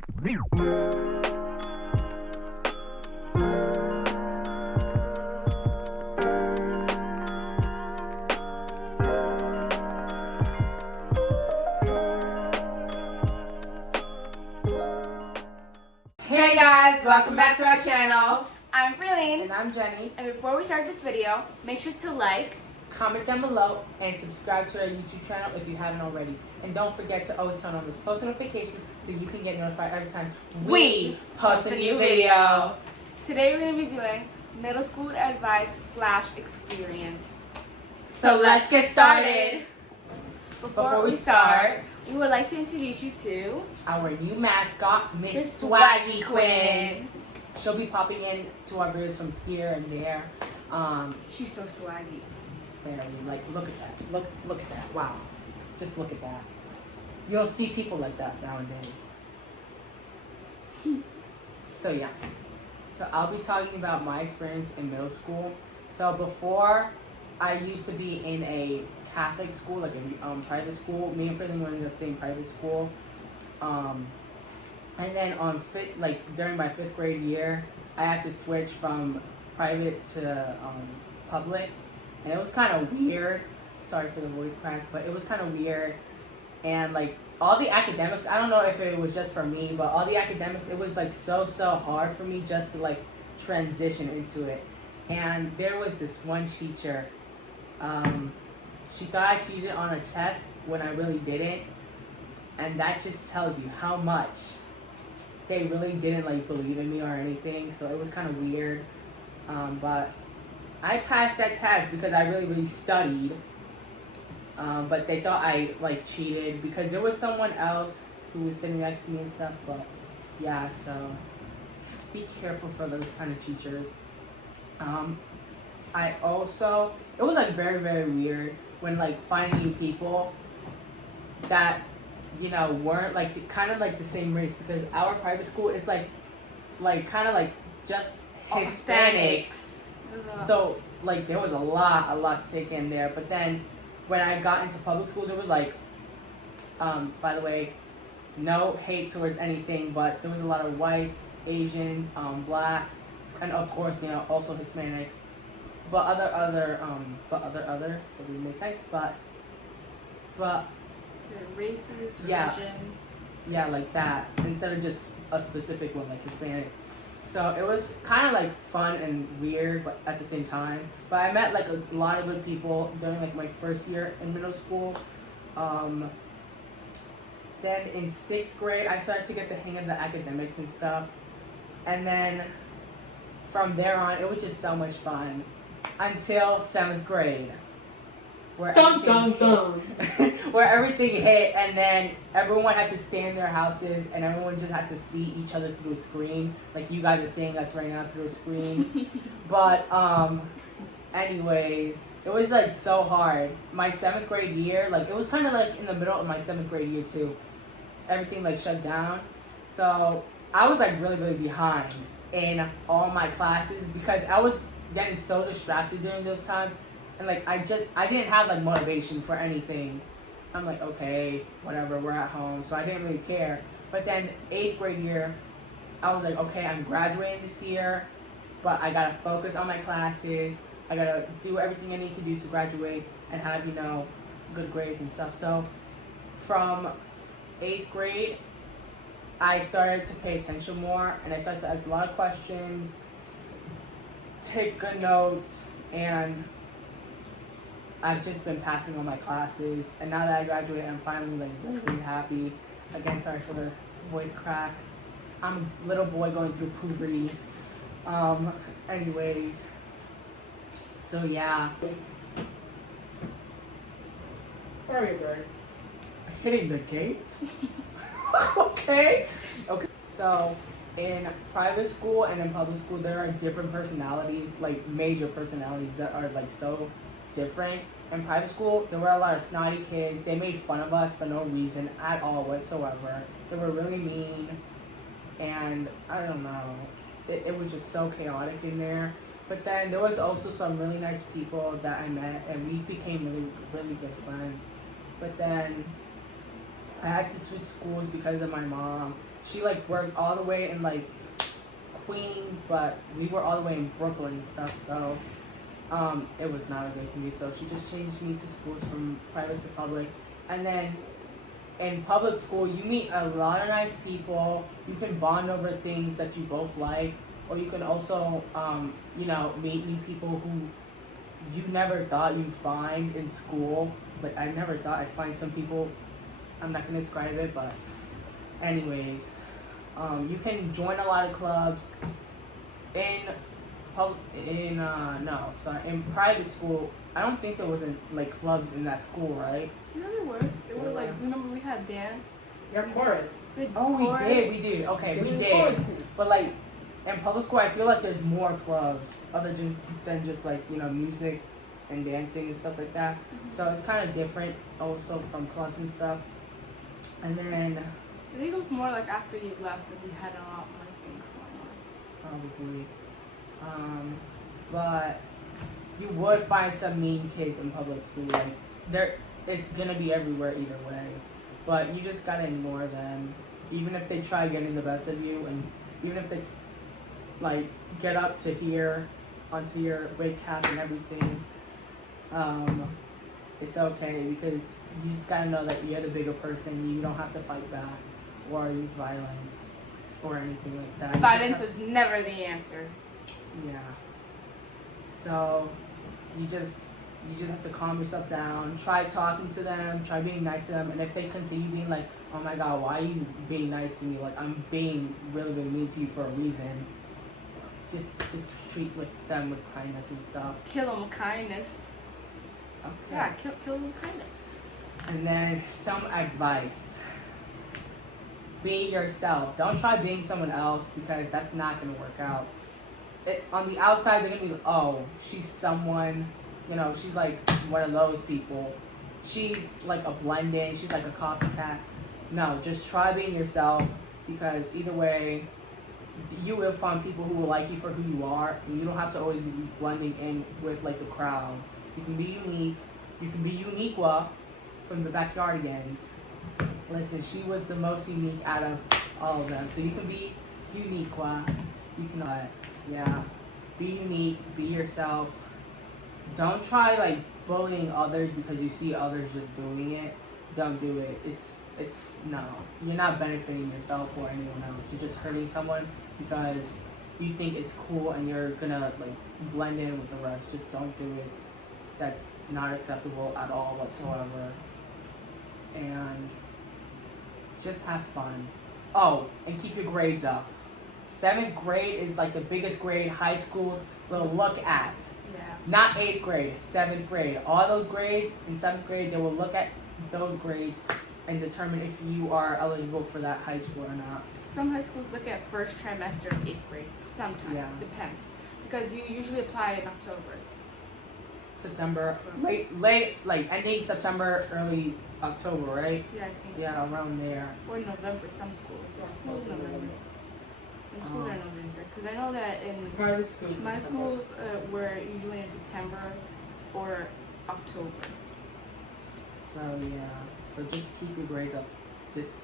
Hey guys, welcome back to our channel. I'm Freilyn. And I'm Jenny. And before we start this video, make sure to like, comment down below, and subscribe to our YouTube channel if you haven't already. And don't forget to always turn on those post notifications so you can get notified every time we post a new video. Today we're going to be doing middle school advice / experience. So let's get started. Before we start, we would like to introduce you to our new mascot, Miss Swaggy Queen. She'll be popping in to our videos from here and there. She's so swaggy. Very, like, look at that. Look at that. Wow. Just look at that. You don't see people like that nowadays. So yeah. So I'll be talking about my experience in middle school. So before, I used to be in a Catholic school, like a private school. Me and Freilyn were in the same private school. And then during my 5th grade year, I had to switch from private to public, and it was kind of weird. Sorry for the voice crack, but it was kind of weird. And like all the academics, I don't know if it was just for me, but all the academics, it was like so hard for me just to like transition into it. And there was this one teacher. She thought I cheated on a test when I really didn't, and that just tells you how much they really didn't like believe in me or anything. So it was kind of weird, but I passed that test because I really studied. But they thought I like cheated because there was someone else who was sitting next to me and stuff. But yeah, so be careful for those kind of teachers. I also, it was like very weird when like finding new people that, you know, weren't like kind of like the same race, because our private school is like kind of like just Hispanics. So like there was a lot to take in there. But then when I got into public school, there was like, by the way, no hate towards anything, but there was a lot of whites, Asians, blacks, and of course, you know, also Hispanics. But other, what do you make sense? But races, yeah, religions. Yeah, like that, instead of just a specific one, like Hispanic. So it was kind of like fun and weird, but at the same time. But I met like a lot of good people during like my first year in middle school. Then in 6th grade, I started to get the hang of the academics and stuff. And then from there on, it was just so much fun until 7th grade. Where where everything hit, and then everyone had to stay in their houses, and everyone just had to see each other through a screen, like you guys are seeing us right now through a screen. But anyways, it was like so hard. My 7th grade year, like it was kind of like in the middle of my 7th grade year too. Everything like shut down, so I was like really behind in all my classes because I was getting so distracted during those times. And like I didn't have like motivation for anything. I'm like, okay, whatever, we're at home, so I didn't really care. But then 8th grade year, I was like, okay, I'm graduating this year, but I gotta focus on my classes. I gotta do everything I need to do to graduate and have, you know, good grades and stuff. So from 8th grade, I started to pay attention more, and I started to ask a lot of questions, take good notes, and I've just been passing all my classes, and now that I graduated, I'm finally like really happy. Again, sorry for the voice crack. I'm a little boy going through puberty. Anyways, so yeah. Sorry, bird. Hitting the gates. Okay. So in private school and in public school, there are different personalities, like major personalities that are like so different. In private school, there were a lot of snotty kids. They made fun of us for no reason at all whatsoever. They were really mean, and I don't know. It was just so chaotic in there. But then there was also some really nice people that I met, and we became really good friends. But then I had to switch schools because of my mom, she like worked all the way in like Queens, but we were all the way in Brooklyn and stuff, so it was not a good commute. So she just changed me to schools from private to public. And then in public school, you meet a lot of nice people. You can bond over things that you both like, or you can also, meet new people who you never thought you'd find in school. Like, I never thought I'd find some people. I'm not gonna describe it, but anyways, you can join a lot of clubs. In private school, I don't think there wasn't like clubs in that school, right? No, they were. They were like, remember we had dance? Yeah, chorus. We did. Okay, we did. Chorus. But like in public school, I feel like there's more clubs than just like music and dancing and stuff like that. Mm-hmm. So it's kind of different also from clubs and stuff. And then I think it was more like after you left that we had a lot more things going on. probably, but you would find some mean kids in public school. Like it's gonna be everywhere either way. But you just gotta ignore them, even if they try getting the best of you, and even if they like get up to here onto your wig cap and everything. It's okay because you just gotta know that you're the bigger person. You don't have to fight back or use violence or anything like that. Violence is never the answer. Yeah. So you just have to calm yourself down. Try talking to them. Try being nice to them. And if they continue being like, "Oh my God, why are you being nice to me? Like I'm being really mean to you for a reason," just treat them with kindness and stuff. Kill them with kindness. Okay. Yeah, kill them with kindness. And then some advice. Be yourself. Don't try being someone else because that's not going to work out. On the outside, they're going to be like, oh, she's someone, she's like one of those people. She's like a blend-in. She's like a copycat. No, just try being yourself because either way, you will find people who will like you for who you are, and you don't have to always be blending in with like the crowd. You can be unique. You can be Uniqua from the Backyardigans. Listen, she was the most unique out of all of them. So you can be Uniqua. You can, be unique. Be yourself. Don't try like bullying others because you see others just doing it. Don't do it. It's no. You're not benefiting yourself or anyone else. You're just hurting someone because you think it's cool and you're gonna like blend in with the rest. Just don't do it. That's not acceptable at all whatsoever. And just have fun. Oh, and keep your grades up. 7th grade is like the biggest grade high schools will look at. Yeah. Not 8th grade, 7th grade. All those grades in 7th grade, they will look at those grades and determine if you are eligible for that high school or not. Some high schools look at first trimester of 8th grade. Sometimes. Yeah. Depends. Because you usually apply in October. September, late, like ending September, early October, right? Yeah, I think so. Yeah, around there. Or November, some schools. Some schools November. Some schools are November. Because I know that in Private schools. my schools were usually in September or October. So so just keep your grades up. Just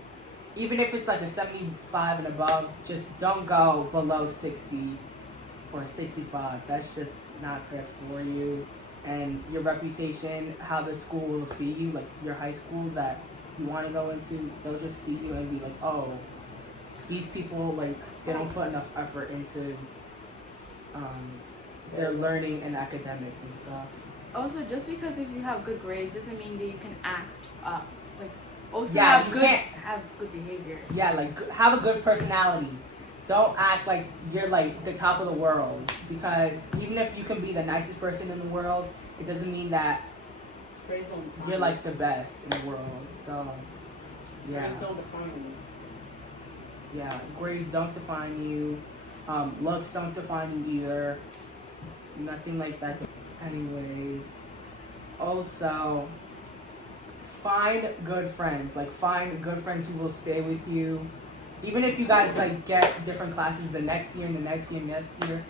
even if it's like a 75 and above, just don't go below 60 or 65. That's just not good for you. And your reputation, how the school will see you, like your high school that you want to go into, they'll just see you and be like, oh, these people, like, they don't put enough effort into their learning and academics and stuff. Also, just because if you have good grades doesn't mean that you can act up. Like, also Yeah, have you can't. have good behavior. Yeah, like, have a good personality. Don't act like you're like the top of the world, because even if you can be the nicest person in the world, it doesn't mean that you're like the best in the world. So, yeah. Grades don't define you. Yeah, grades don't define you. Looks don't define you either. Nothing like that. Anyways, also find good friends. Like, find good friends who will stay with you. Even if you guys like get different classes the next year and the next year and next year,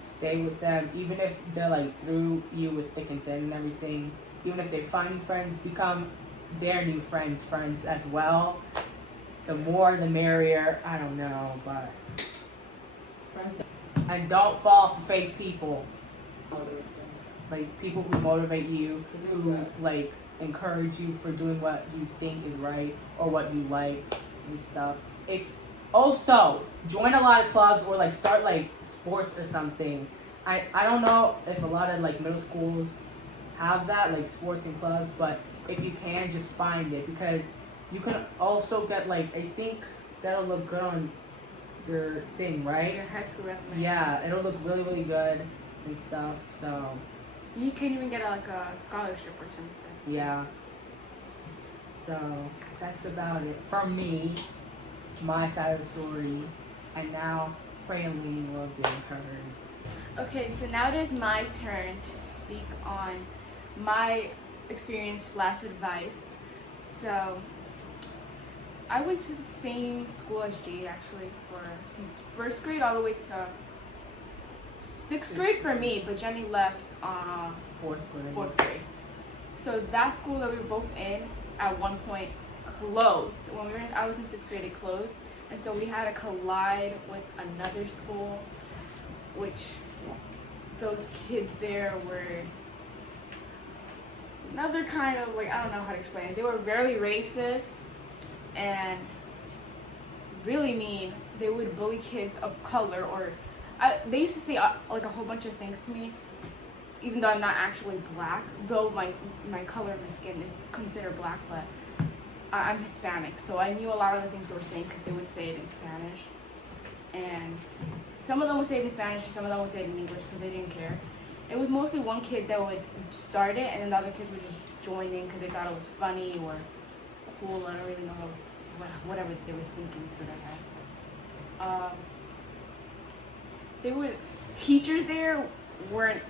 stay with them. Even if they're like through you with thick and thin and everything, even if they find new friends, become their new friends as well. the more the merrier. I don't know, but and don't fall for fake people. Like people who motivate you, who like encourage you for doing what you think is right or what you like and stuff. If also join a lot of clubs or like start like sports or something. I don't know if a lot of like middle schools have that, like sports and clubs, but if you can, just find it, because you can also get like, I think that'll look good on your thing, right? Your high school resume. Yeah, it'll look really, really good and stuff. So You can even get like a scholarship or something. yeah. So that's about it from me, my side of the story, and now Freilyn will give hers. Okay, so now it is my turn to speak on my experience / advice. So I went to the same school as Jade actually since first grade all the way to sixth grade for me, but Jenny left Fourth grade. fourth grade. So that school that we were both in at one point closed. When I was in sixth grade, it closed, and so we had to collide with another school, which those kids there were another kind of like, I don't know how to explain it. They were very racist and really mean. They would bully kids of color, or they used to say like a whole bunch of things to me, even though I'm not actually black, though my color of my skin is considered black, but I'm Hispanic, so I knew a lot of the things they were saying because they would say it in Spanish. And some of them would say it in Spanish, and some of them would say it in English because they didn't care. It was mostly one kid that would start it, and then the other kids would just join in because they thought it was funny or cool. I don't really know whatever they were thinking through their head. Teachers there weren't.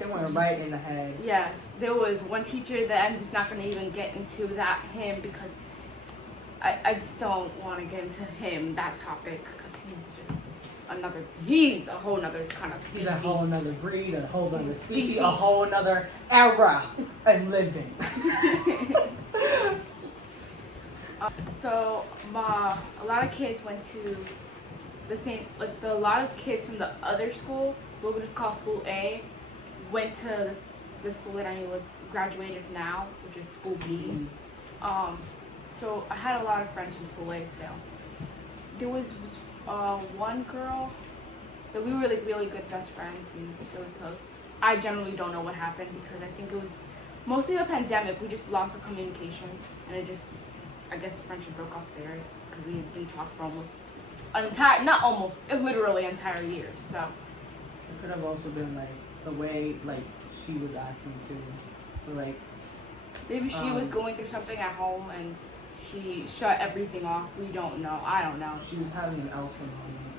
They went right in the head. Yes, there was one teacher that I'm just not going to even get into him because I just don't want to get into that topic because he's a whole nother kind of species. He's a whole nother breed, a whole other species, a whole other era and living. So a lot of kids went to the same, like a lot of kids from the other school, what we just call school A, went to the school that I was graduated now, which is school B. So I had a lot of friends from school A still. There was one girl that we were like really good best friends and really close. I generally don't know what happened because I think it was mostly the pandemic. We just lost our communication, and I guess the friendship broke off there because we didn't talk for literally entire year. So it could have also been like the way like she was acting too, or like maybe she was going through something at home and she shut everything off. We don't know. I don't know. She was having an Elsa moment.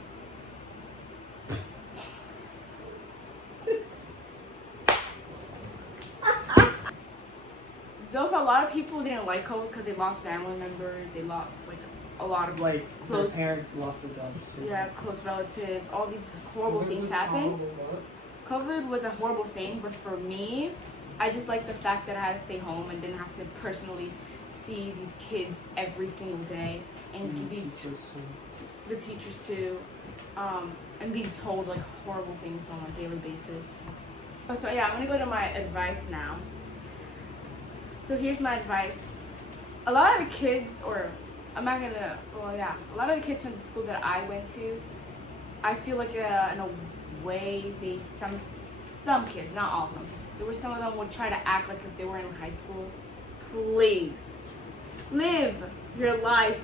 Though a lot of people didn't like COVID because they lost family members, they lost like a lot of like close their parents lost their jobs too. Yeah, close relatives. All these horrible things happened. COVID was a horrible thing, but for me, I just like the fact that I had to stay home and didn't have to personally see these kids every single day and be the teachers too, and being told like horrible things on a daily basis. So yeah, I'm gonna go to my advice now. So here's my advice. A lot of the kids, a lot of the kids from the school that I went to, I feel like in a way some kids, not all of them, there were some of them would try to act like if they were in high school. Please live your life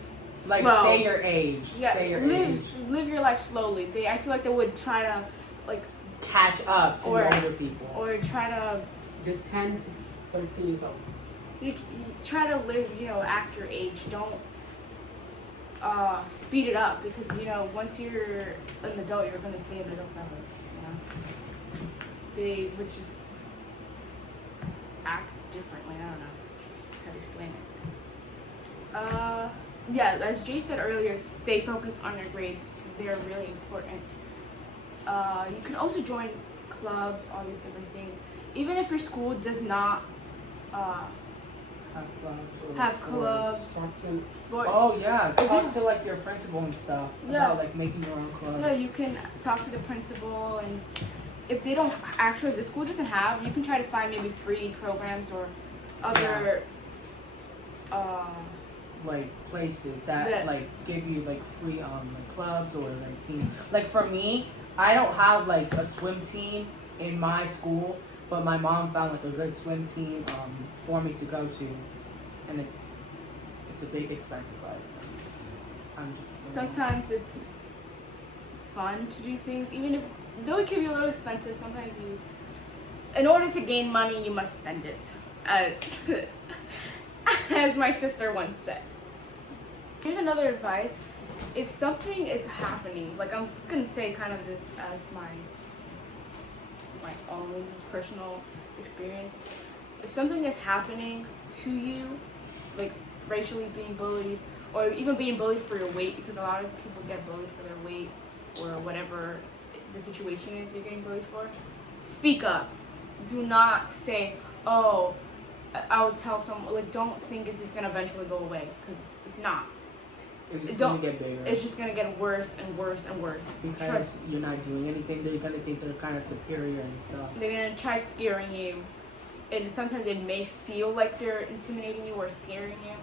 like slow. Stay your age. Yeah, stay your age. Live your life slowly. I feel like they would try to like catch up to the older people, or try to. You're 10 to 13 years old. You try to live, act your age. Don't speed it up because once you're an adult, you're gonna stay an adult forever. They would just act differently. I don't know how to explain it. As Jay said earlier, stay focused on your grades. They're really important. You can also join clubs, all these different things. Even if your school does not have clubs. Talk to Sports. Oh yeah, Okay. talk to like your principal and stuff Yeah. about like making your own club. Yeah, you can talk to the principal, and if they don't actually, the school doesn't have, you can try to find maybe free programs or other Like places that like give you like free like clubs or like teams. Like for me, I don't have like a swim team in my school, but my mom found like a good swim team for me to go to, and it's a big expensive, but I'm just sometimes it's fun to do things, even if though it can be a little expensive. Sometimes you, in order to gain money, you must spend it, as my sister once said. Here's another advice: if something is happening, like I'm just gonna say kind of this as my own personal experience. If something is happening to you, like racially being bullied, or even being bullied for your weight, because a lot of people get bullied for their weight or whatever the situation is you're getting bullied for, speak up. Do not say, oh, I would tell someone, like, don't think it's just gonna eventually go away, because it's not. it's just gonna get bigger. It's just gonna get worse and worse and worse. Because you're not doing anything, they're gonna think they're kind of superior and stuff. They're gonna try scaring you, and sometimes it may feel like they're intimidating you or scaring you.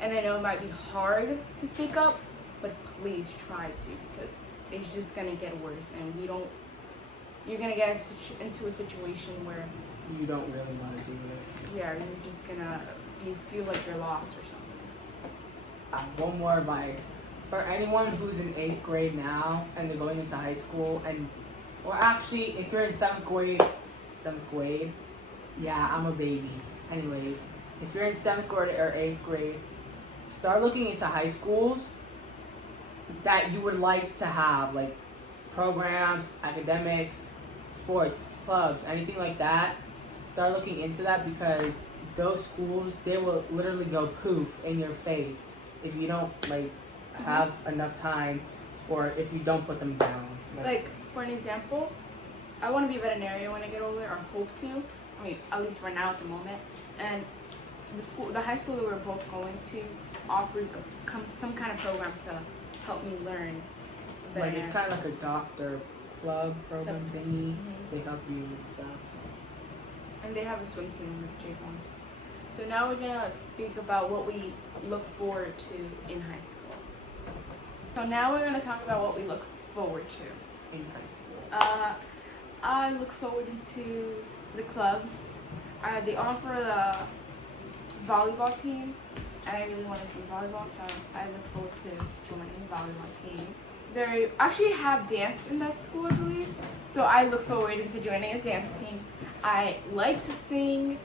And I know it might be hard to speak up, but please try to, because it's just gonna get worse, and you're gonna get into a situation where You don't really want to do it. you're just gonna feel like you're lost or something. One more advice for anyone who's in 8th grade now and they're going into high school, or actually if you're in 7th grade, yeah, I'm a baby. Anyways, if you're in 7th grade or 8th grade, start looking into high schools that you would like to have, like programs, academics, sports, clubs, anything like that. Start looking into that, because those schools, they will literally go poof in your face if you don't like have enough time, or if you don't put them down. Like, for an example, I want to be a veterinarian when I get older, or hope to. I mean, at least for now at the moment. And the high school that we're both going to offers some kind of program to help me learn. Like it's kind of like a doctor club program thingy. They help you with stuff. And they have a swim team with J-Bones. So now we're gonna speak about what we look forward to in high school. So now we're gonna talk about what we look forward to in high school. I look forward to the clubs. They offer a volleyball team, and I really want to do volleyball, so I look forward to joining volleyball teams. They actually have dance in that school, I believe, so I look forward to joining a dance team. I like to sing,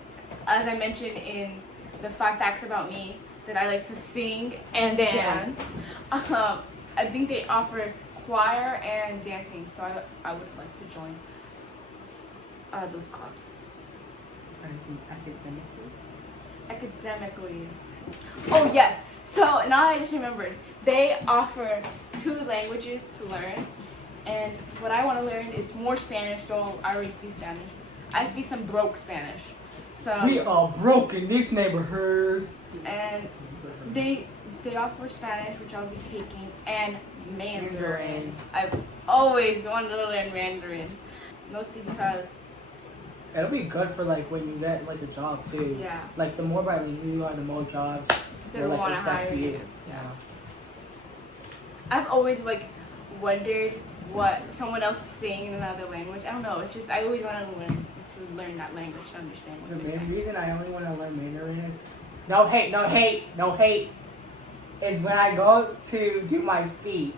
as I mentioned in the 5 facts about me, that I like to sing and dance. I think they offer choir and dancing, so I would like to join those clubs. Academically. Oh yes. So now I just remembered, they offer 2 languages to learn, and what I want to learn is more Spanish. Though I already speak Spanish. I speak some broke Spanish. So we are broke in this neighborhood. And they offer Spanish, which I'll be taking, and Mandarin. I've always wanted to learn Mandarin, mostly because it'll be good for like when you get like a job too. Yeah. Like the more bilingual you are, the more jobs they want to hire you. Yeah. I've always like wondered what someone else is saying in another language. I don't know. It's just I always want to learn that language to understand what The they're main saying. reason I only want to learn Mandarin is no hate. Is when I go to do my feet,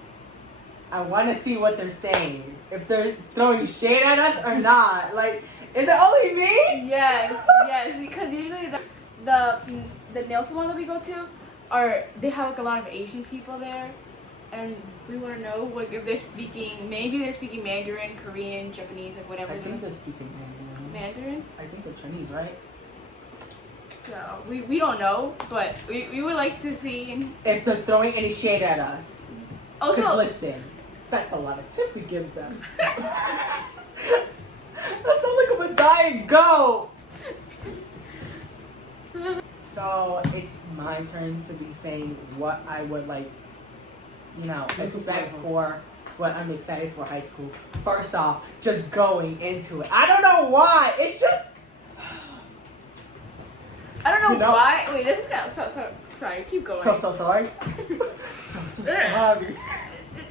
I want to see what they're saying. If they're throwing shade at us or not. Like, is it only me? Yes, because usually the nail salon that we go to they have like a lot of Asian people there, and we want to know like if they're speaking Mandarin, Korean, Japanese, like whatever. I think they're speaking Mandarin. I think they're Chinese, right? So we don't know, but we would like to see. If they're throwing any shade at us. Also, 'Cause listen, that's a lot of tip we give them. That sounds like I'm gonna die and go. So it's my turn to be saying what I would like, expect for what I'm excited for high school. First off, just going into it. I don't know why. It's just. I don't know why. Wait, this is kind of sorry. Keep going. So sorry. so sorry.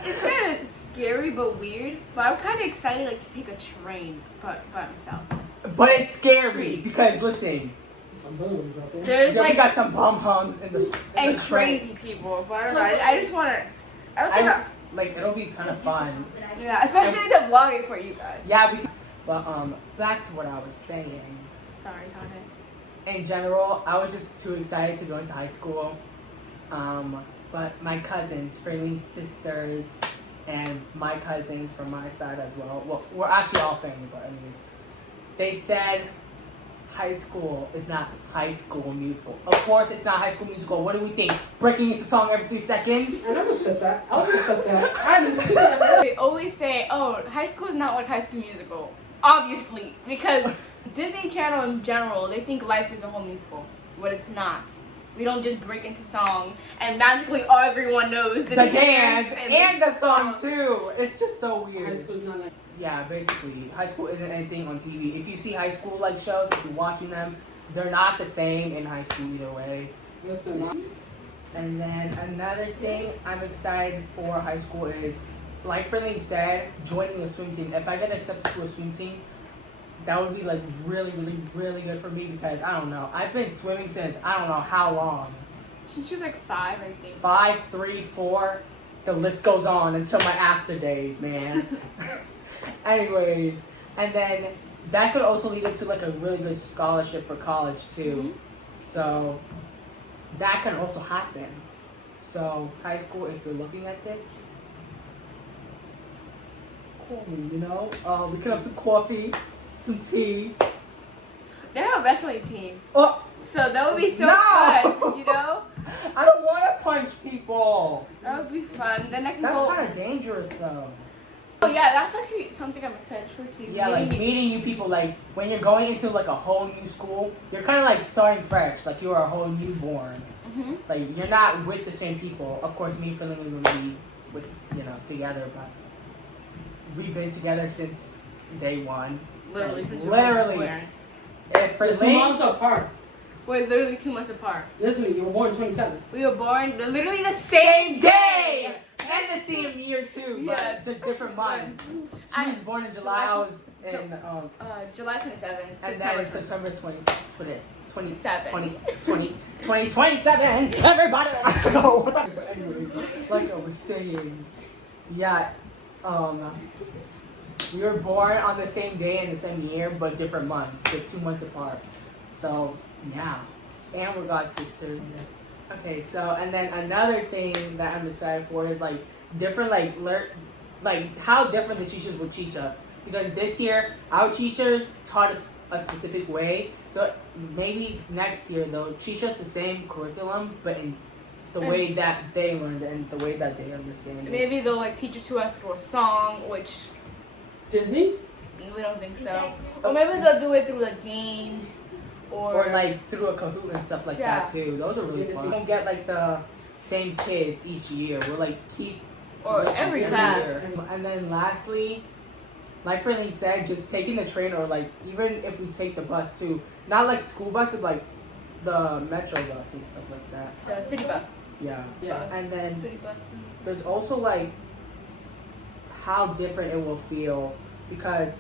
It's kind of scary but weird. But I'm kind of excited like to take a train by myself. But it's scary because listen. Some balloons out there. There's We like got some bum hums in the and the train. crazy people. But I don't know. I just want to. I don't think. Like it'll be kind of fun. Yeah, especially as I'm vlogging for you guys. Yeah, but back to what I was saying. Sorry, go ahead. In general, I was just too excited to go into high school. But my cousins, Freilyn's sisters, and my cousins from my side as well we're actually all family, but anyways, they said high school is not High School Musical. Of course, it's not High School Musical. What do we think? Breaking into song every 3 seconds? I never said that. I always said that. They always say, "Oh, high school is not like High School Musical." Obviously, because Disney Channel in general, they think life is a whole musical, but it's not. We don't just break into song and magically everyone knows the dance and the song too. It's just so weird. High school's not like. Yeah, basically, high school isn't anything on TV. If you see high school like shows, if you're watching them, they're not the same in high school either way. Listen, And then another thing I'm excited for high school is, like Freilyn said, joining a swim team. If I get accepted to a swim team, that would be like really, really, really good for me because I don't know. I've been swimming since I don't know how long. Since she was like 5, I think. 5, 3, 4. The list goes on until my after days, man. Anyways, and then that could also lead up to like a really good scholarship for college too. Mm-hmm. So that can also happen. So high school, if you're looking at this, call me. We could have some coffee, some tea. They have a wrestling team, Oh so that would be so No! fun. I don't want to punch people. That would be fun. Then I can That's go. kind of dangerous though. Oh yeah, that's actually something I'm excited for too. Yeah, like meeting new people. Like when you're going into like a whole new school, you're kind of like starting fresh. Like you are a whole newborn. Mm-hmm. Like you're not with the same people. Of course, me and Freilyn will be with together, but we've been together since day one. Literally, Like, since literally. we were born. If We're 2 Freilyn, months apart. We're literally 2 months apart. Literally, you were born 27. We were born literally the same day. and the same year too, but Yeah. just different months. She was born in July. I was in July 27th. and then September 27. 2027. Everybody, But anyways, like I was saying, yeah, we were born on the same day and the same year, but different months, just 2 months apart. So yeah, and we're god sisters. Okay, so and then another thing that I'm excited for is like different like how different the teachers will teach us. Because this year our teachers taught us a specific way. So maybe next year they'll teach us the same curriculum but in the way that they learned and the way that they understand it. Maybe they'll like teach it to us through a song, which Disney? we don't think so. Or maybe they'll do it through like games Or like through a Kahoot and stuff like that too. Those are really fun. We don't get like the same kids each year. We'll like keep Or switching every class. year. And then lastly, like Freilyn said, just taking the train or like even if we take the bus too. Not like school buses, like the metro bus and stuff like that. the city bus. Yeah. Yes. And then City buses. there's also like how different it will feel because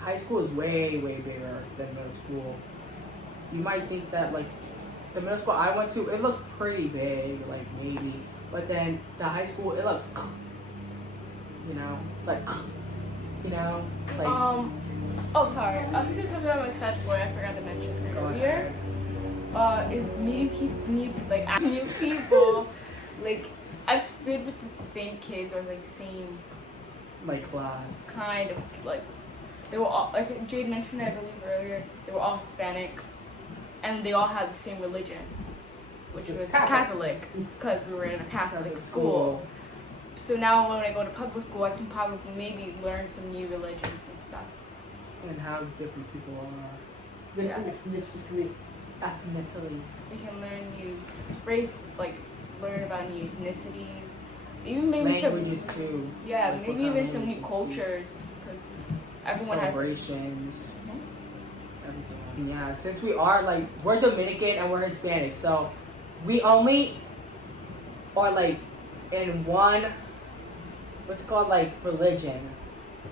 high school is way, way bigger than middle school. You might think that like the middle school I went to, it looked pretty big, like maybe, but then the high school it looks, like, Oh, sorry. I think something I'm excited for. I forgot to mention earlier. Is meeting new people. Like I've stood with the same kids or like same like class. kind of like they were all like Jade mentioned I believe earlier. They were all Hispanic, and they all had the same religion, which was Catholic, because we were in a Catholic school. So now when I go to public school, I can probably maybe learn some new religions and stuff. And how different people are Different ethnicities. ethnically. We can learn new race, like learn about new ethnicities, even maybe languages some. too. Yeah, Like, what maybe kind even of some new languages cultures, because everyone has. celebrations, everything. Yeah, since we are like we're Dominican and we're Hispanic, so we only are like in one. What's it called? Like religion.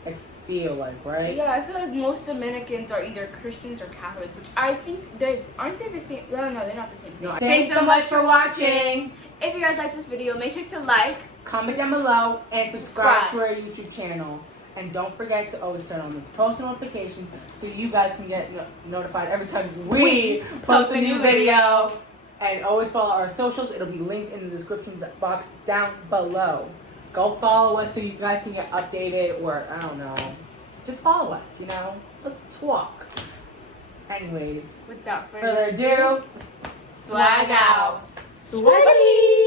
I feel like, right? Yeah, I feel like most Dominicans are either Christians or Catholic, which I think they aren't they the same. No, they're not the same thing. No, Thanks so much for watching. If you guys like this video, make sure to like, comment down below, and subscribe Subscribe. to our YouTube channel. And don't forget to always turn on those post notifications so you guys can get notified every time we post a new video. And always follow our socials. It'll be linked in the description box down below. Go follow us so you guys can get updated, or I don't know. Just follow us, you know? Let's talk. Anyways, without further ado, swag out. Swaggy!